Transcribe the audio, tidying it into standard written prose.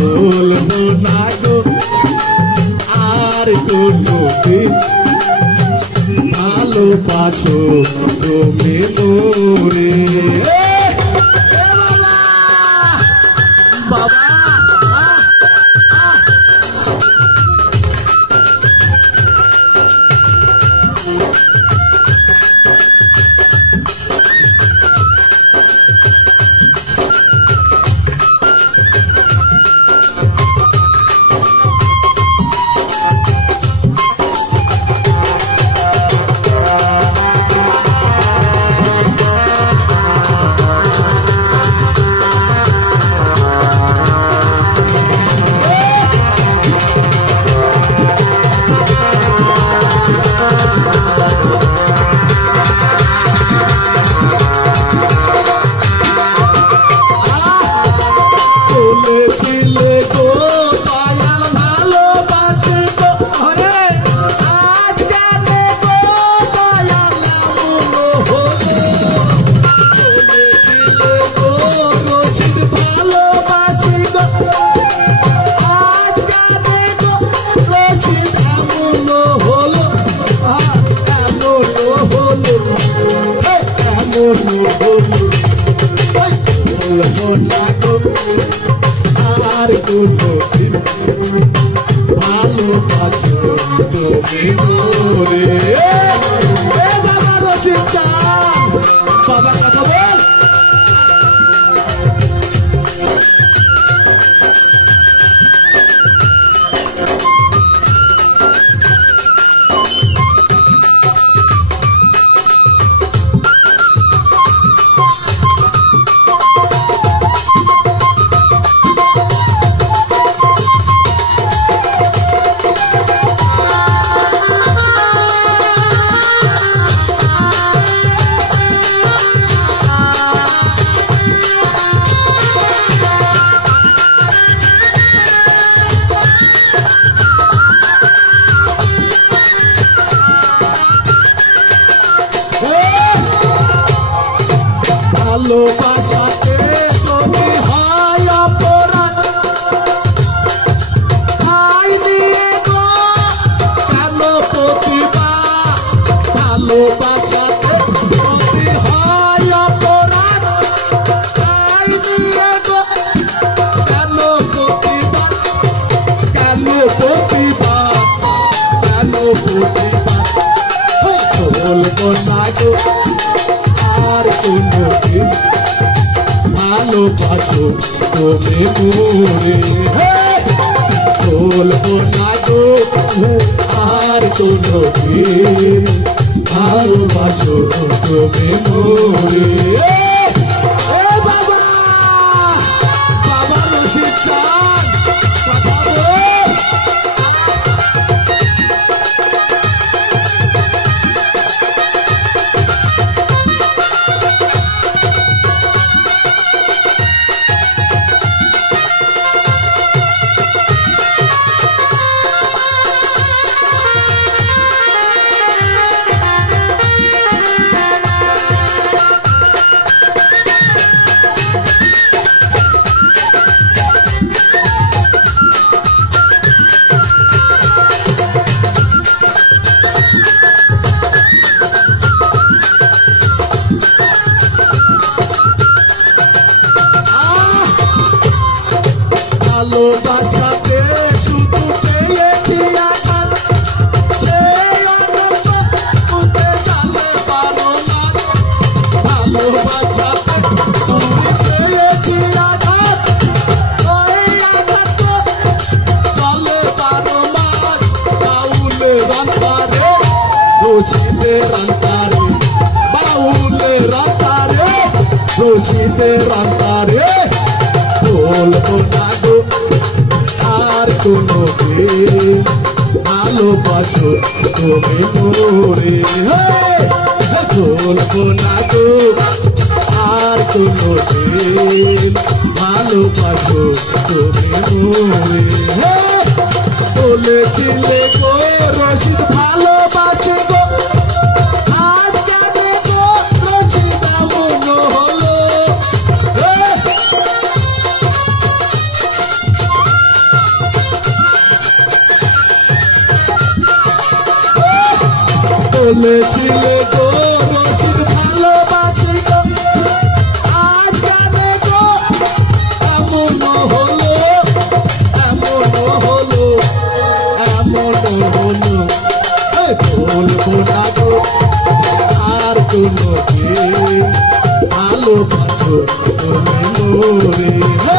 বলবো না গো আর কোনদিন ভালোবাসো তুমি মোরে বাবা আর কোনদিন ভালোবাসো তুমি মোরে বাবা রশিদ চান বাবা কথা বল ভালোবাসাতে যদি হয় অপরাধ ভাই দিয়ে গো কেন প্রতিবাদ ভালোবাসাতে যদি হয় অপরাধ ভাই দিয়ে গো কেন প্রতিবাদ কেন প্রতিবাদ কেন প্রতিবাদ বলবো না গো আর কোনদিন ভালোবাসো তুমি মোরে বলবো না গো আর কোনদিন ভালোবাসো তুমি মোরে বাবা বাবা রশিদ চান কথা বল ভালোবাসাতে শুধু পেয়েছি আঘাত সেই অনন্ত বুঝতে জানতে পারো না ভালোবাসাতে শুধু পেয়েছি আঘাত ওই আঘাত চলে পারো না বাউলের অন্তরে রশিদের অন্তরে বাউলের অন্তরে রশিদের অন্তরে বলবো না গো আর কোনদিন ভালোবাসো তুমি মোরে বলবো না গো আর কোনদিন ভালোবাসো তুমি মোরে বলেছিলে গো রশিদ ভালোবাসে গো আজ কেন গো রশিদ এমন হলো বলেছিলে গো রশিদ ভালোবাসি গো, আজ কেন গো এমন হলো, এমন হলো, এমন হলো। বলবো না গো আর কোনো দিন, ভালোবাসো তুমি মোরে।